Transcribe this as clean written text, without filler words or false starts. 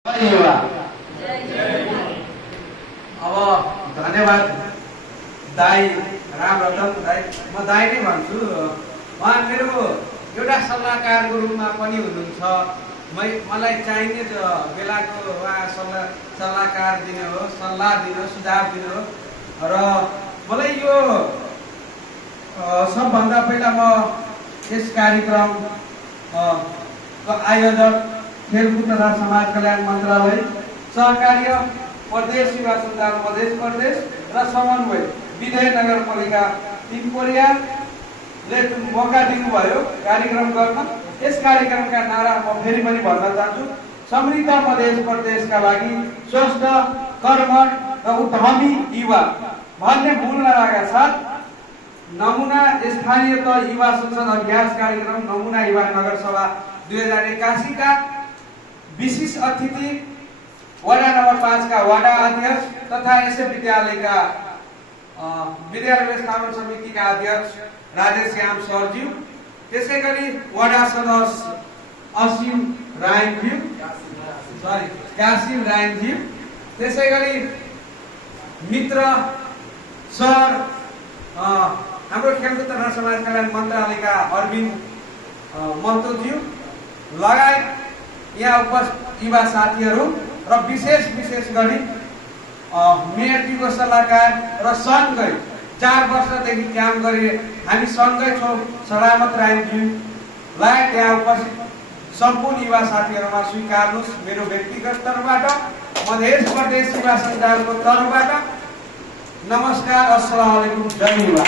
अब धन्यवाद दाई राम रतन दाई, म दाई नै भन्छु। उहाँ मेरो एउटा सल्लाहकारको रूपमा पनि हुनुहुन्छ। मलाई चाहिने बेलाको उहाँ सल्लाहकार दिने हो, सल्लाह दिने हो, सुझाव दिने हो। र मलाई यो सबभन्दा पहिला म यस कार्यक्रमको आयोजक खेलकुद तथा समाज कल्याण मन्त्रालय, सहकार्य प्रदेश युवा सञ्जाल मध्य प्रदेश र समन्वय विधेय नगरपालिका तिनकोरियाले जुन मौका दिनुभयो कार्यक्रम गर्न, यस कार्यक्रमका नारा म फेरि पनि भन्न चाहन्छु। समृद्ध मध्य प्रदेशका लागि स्वस्थ, कर्मठ र उद्यमी युवा भन्ने मूल नाराका साथ नमुना स्थानीय तह युवा संसद अभ्यास कार्यक्रम नमुना युवा नगरसभा 2081 का विशेष अतिथि वडा नम्बर 5 का वडा अध्यक्ष तथा यसै विद्यालयका विद्यालय व्यवस्थापन समितिका अध्यक्ष राजेश श्याम सरज्यू, त्यसैगरी वडा सदस्य कासिम रायनज्यू, त्यसैगरी मित्र सर हाम्रो खेलकुद तथा समाज कल्याण मन्त्रालयका अरविन्द महतोज्यू लगायत यहाँ उपस्थित युवा साथीहरू र विशेष गरी मेयरजीको सल्लाहकार र सँगै 4 वर्षदेखि काम गरे हामी सँगै छौँ सलामत रायनज्यूलाई त्यहाँ उपस्थित सम्पूर्ण युवा साथीहरूमा स्वीकार्नुहोस् मेरो व्यक्तिगत तर्फबाट, मध्य प्रदेश युवा सञ्जालको तर्फबाट नमस्कार, अस्सलाम वालेकुम, जय युवा।